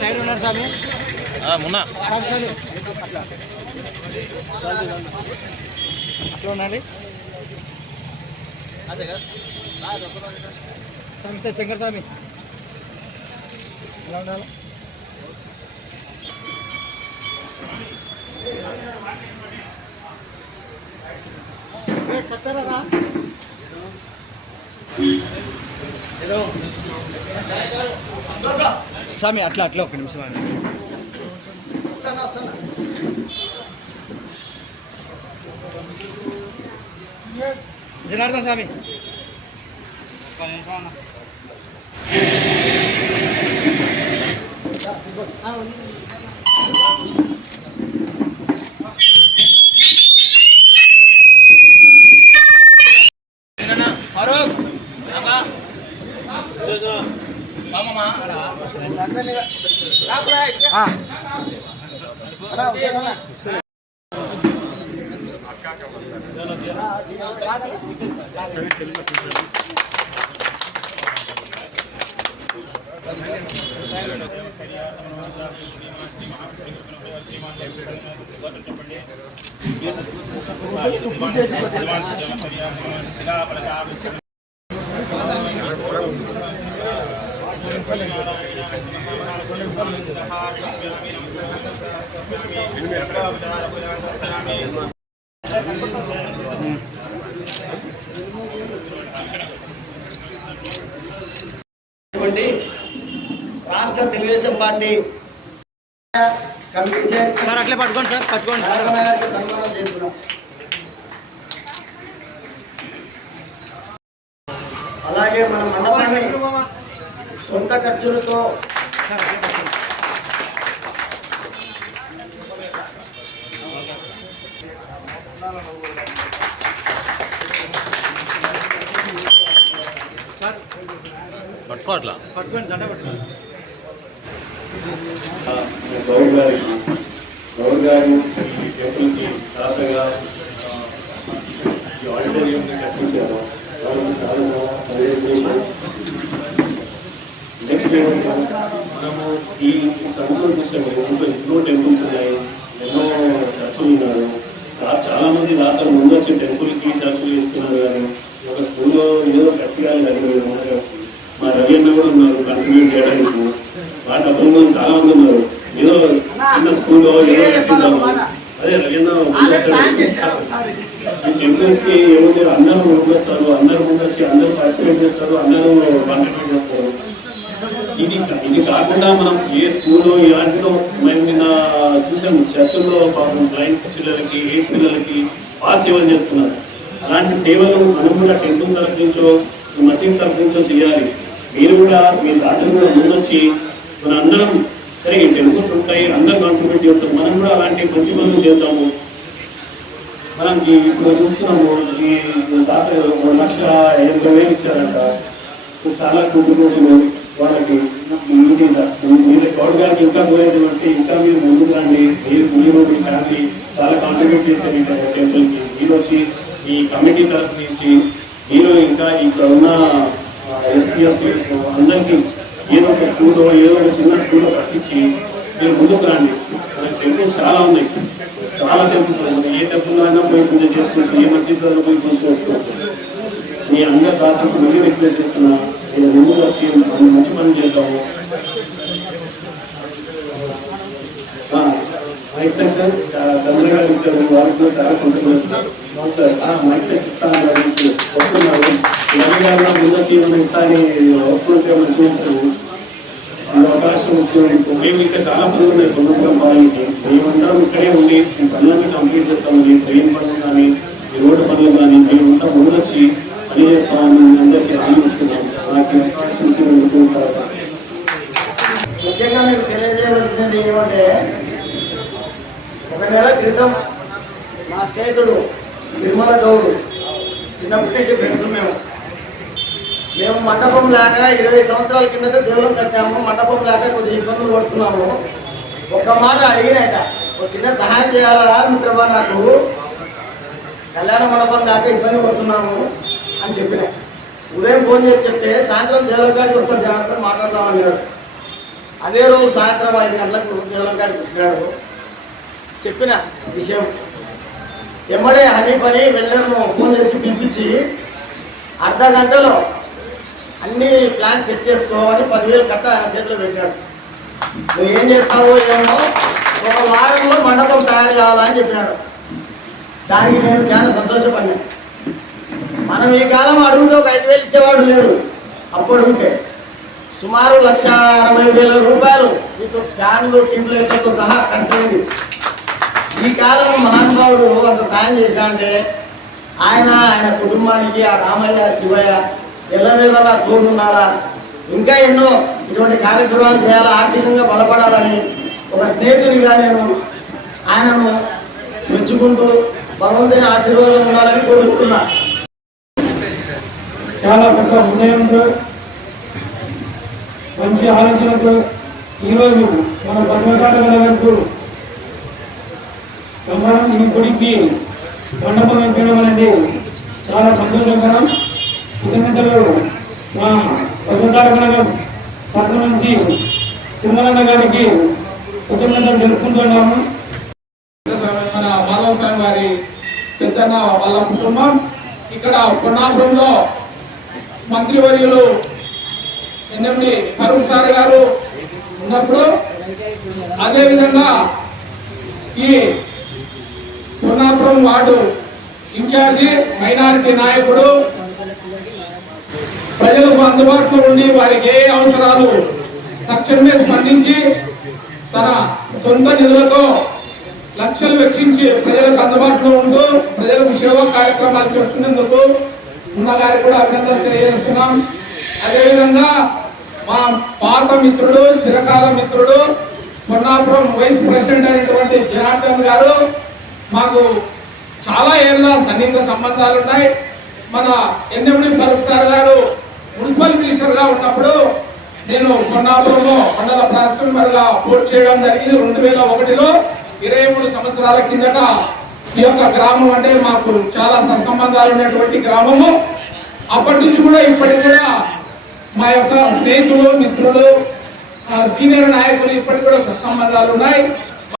Side ఉన్నారు స్వామి మున్నా అట్లా ఉండండి స్వామి సార్ శంకర్ స్వామి ఎలా ఉండాలి చెప్తారా స్వామి అట్లా అట్లా ఒక నిమిషం అండి జనార్దన్ స్వామి రాష్ట్ర తెలుగుదేశం పార్టీ కమిటీ సార్ అట్లే పట్టుకోండి సార్ పట్టుకోండి సన్మానం చేస్తున్నాం. అలాగే మన మండపాన్ని సొంత ఖర్చులతో పట్టుకోవట్లా పట్టుకోండి దండ పట్టుకోండి గౌడ్ గారు ఈ టెంపుల్కి దాతగా ఈ ఆడిటోరియంని కట్టించారు. నెక్స్ట్ మనము ఈ సంవత్సరం చూసాము ఎన్నో టెంపుల్స్ ఉన్నాయి, ఎన్నో చర్చలు ఉన్నారు. చాలా మంది దాతలు ముందు వచ్చి టెంపుల్కి చర్చలు చేస్తున్నారు. కానీ ఒక స్కూల్లో ఏదో కట్టియాలి కానీ మా రవి అన్న కూడా ఉన్నారు కంట్రిబ్యూట్ చేయడానికి. వాటి అప్పుడు చాలా మంది ఉన్నారు. ఏదో చిన్న స్కూల్లో ఏదో కట్టిద్దాము. అదే రవి టెంపుల్స్ కి ఏముంది అందరూ ముందొస్తారు, అందరూ ముందొచ్చి అందరూ పార్టిసిపేట్ చేస్తారు, అందరూ కాంట్రిబ్యూట్ చేస్తారు. ఇది కాకుండా మనం ఏ స్కూల్లో ఇలాంటిలో మేము నిన్న చూసాము చర్చల్లో పాపం బ్లైండ్ పిల్లలకి ఏజ్ పిల్లలకి బాగా సేవలు చేస్తున్నారు. అలాంటి సేవలు మనం కూడా టెంపుల్ తరఫు నుంచో మసీద్ తరఫు నుంచో చేయాలి. మీరు కూడా మీ దాంట్లో కూడా ముందొచ్చి మన అందరం సరే ఈ టెంపుల్స్ ఉంటాయి, అందరూ కాంట్రిబ్యూట్ చేస్తారు, మనం కూడా అలాంటి మంచి పనులు చేద్దాము. మనం ఇప్పుడు చూస్తున్నాము ఈ దాత 1,50,000 ఇచ్చారంట. చాలా కుటుంబాలు వాళ్ళకి మీరు గౌడ్ గారికి ఇంకా పోయేటువంటి ఇంకా మీరు ముందుకు రండి. మీరు మీ ఫ్యామిలీ చాలా కాంట్రిబ్యూట్ చేశారు ఈ టెంపుల్కి. మీరు వచ్చి ఈ కమిటీ తరఫు నుంచి మీరు ఇంకా ఇక్కడ ఉన్న ఎస్సీ ఎస్టీ అందరికీ ఏదో ఒక స్కూల్లో ఏదో ఒక చిన్న స్కూల్లో కట్టించి మీరు ముందుకు రండి. టెంపుల్స్ చాలా ఉన్నాయి, చాలా టెంపుల్స్ ఉన్నాయి. ఏ టెంపుల్లో అయినా పోయి పూజ చేసుకోవచ్చు, ఏ మసీదులలో పోయి పూజ చేసుకోవచ్చు. మీ అందరి దాతలకు ముందు రిక్వెస్ట్ చేస్తున్నా, నేను ముందు వచ్చి మంచి పని చేద్దాము. మైక్ సెంటర్ చంద్రగా ఇచ్చారు, వారికి కూడా చాలా కొంటున్నారు. మైక్ సెంటర్ ఇస్తాను వస్తున్నారు. రవిగారు ముందు వచ్చి ఇస్తాని ఒప్పుకుంటే మంచిగా ఉంటుంది. అవకాశం వచ్చింది. మేము ఇంకా చాలా పనులు ఉన్నాయి పొందుకోవడం వాళ్ళకి. మేమందరం ఇక్కడే ఉండి ఈ పనులన్నీ కంప్లీట్ చేస్తామని, ట్రైన్ పనులు కానీ ఈ రోడ్డు పనులు కానీ మేమంతా ముందు వచ్చి పని చేస్తామని అందరికీ తెలియజేస్తున్నాం. నాకు అవకాశం ఇచ్చినందుకు ముఖ్యంగా మీకు తెలియజేయవలసినది ఏమంటే, 1 నెల క్రితం మా స్నేహితుడు నిర్మల గౌడ్ చిన్నప్పటి నుంచి ఫ్రెండ్స్ మేము మండపం లాగా 20 సంవత్సరాల కిందట దేవులం కట్టాము. మండపం లాగా కొద్దిగా ఇబ్బందులు పడుతున్నాము. ఒక్క మాట అడిగినాక ఒక చిన్న సహాయం చేయాలా మిత్రమా, నాకు కళ్యాణ మండపం దాకా ఇబ్బంది పడుతున్నాము అని చెప్పిన. ఉదయం ఫోన్ చేసి చెప్తే సాయంత్రం దేవుల కాడికి వస్తారు, జాగ్రత్తగా మాట్లాడదామన్నాడు. అదే రోజు సాయంత్రం 5 గంటలకు దేవలం కాడికి వచ్చినాడు. చెప్పిన విషయం ఎమ్మడే హనీఫ్ వెళ్ళను ఫోన్ చేసి పిలిపించి అర్ధ గంటలో అన్ని ప్లాన్ సెట్ చేసుకోమని 10,000 కట్ట ఆయన చేతిలో పెట్టాడు. నువ్వు ఏం చేస్తావో ఏమో, ఒక వారంలో మండపం తయారు కావాలని చెప్పినాడు. దానికి నేను చాలా సంతోషపడినా. మనం ఈ కాలం అడుగుతో ఒక 5,000 ఇచ్చేవాడు లేడు. అప్పుడు ఉంటే సుమారు 1,60,000 రూపాయలు మీకు ఫ్యాన్లు ట్యూబ్లైట్లతో సహా ఖర్చయింది. ఈ కాలం మహానుభావుడు అంత సాయం చేసినా ఆయన కుటుంబానికి ఆ రామయ్య శివయ్య ఎల్లవేళలా తోడున్నారా, ఇంకా ఎన్నో ఇటువంటి కార్యక్రమాలు చేయాలా, ఆర్థికంగా బలపడాలని ఒక స్నేహితునిగా నేను ఆయనను మెచ్చుకుంటూ భగవంతుని ఆశీర్వాదం ఉండాలని కోరుకుంటున్నా. చాలా పెద్ద హృదయంతో మంచి ఆలోచనతో ఈరోజు మన పద్మకాడ వరకు మనం ఈ గుడికి మండపం వేయడం అనేది చాలా సంతోషకరం. కృతజ్ఞతలు మా పద్మకాడ పట్ల నుంచి తిరుమలన్న గారికి కృతజ్ఞతలు తెలుపుకుంటున్నాము. మన మాధవ స్వామి వారి పెద్దన్న వాళ్ళ కుటుంబం ఇక్కడ కొన్నాపురంలో మంత్రివర్యులు ఎన్ఎండి ఫరూక్ సార్ గారు ఉన్నప్పుడు, అదేవిధంగా ఈ కొన్నాపురం వార్డు ఇన్ఛార్జి మైనారిటీ నాయకుడు ప్రజలకు అందుబాటులో ఉండి వారికి ఏ అవసరాలు తక్షణమే స్పందించి తన సొంత నిధులతో లక్షలు వెచ్చించి ప్రజలకు అందుబాటులో ఉంటూ ప్రజలకు సేవా కార్యక్రమాలు చేస్తున్నందుకు ఉన్న గారికి కూడా అభినందన తెలియజేస్తున్నాం. అదేవిధంగా మా పాత మిత్రుడు, చిరకాల మిత్రుడు, కొన్నాపురం వైస్ ప్రెసిడెంట్ అయినటువంటి జనార్దన్ గారు, మాకు చాలా ఏళ్ళ సన్నిహిత సంబంధాలు ఉన్నాయి. మన ఎన్ఎండి ఫరూక్ సార్ గారు మున్సిపల్ మినిస్టర్గా ఉన్నప్పుడు నేను కొన్నాపురంలో మండల ప్రాంతం మెంబర్గా పోటీ చేయడం జరిగింది. 2001లో 23 సంవత్సరాల కిందట ఈ యొక్క గ్రామం అంటే మాకు చాలా సత్సంబంధాలు ఉన్నటువంటి గ్రామము. అప్పటి నుంచి కూడా ఇప్పటికి కూడా మా యొక్క స్నేహితులు, మిత్రులు, సీనియర్ నాయకులు ఇప్పటికి కూడా సత్సంబంధాలు ఉన్నాయి.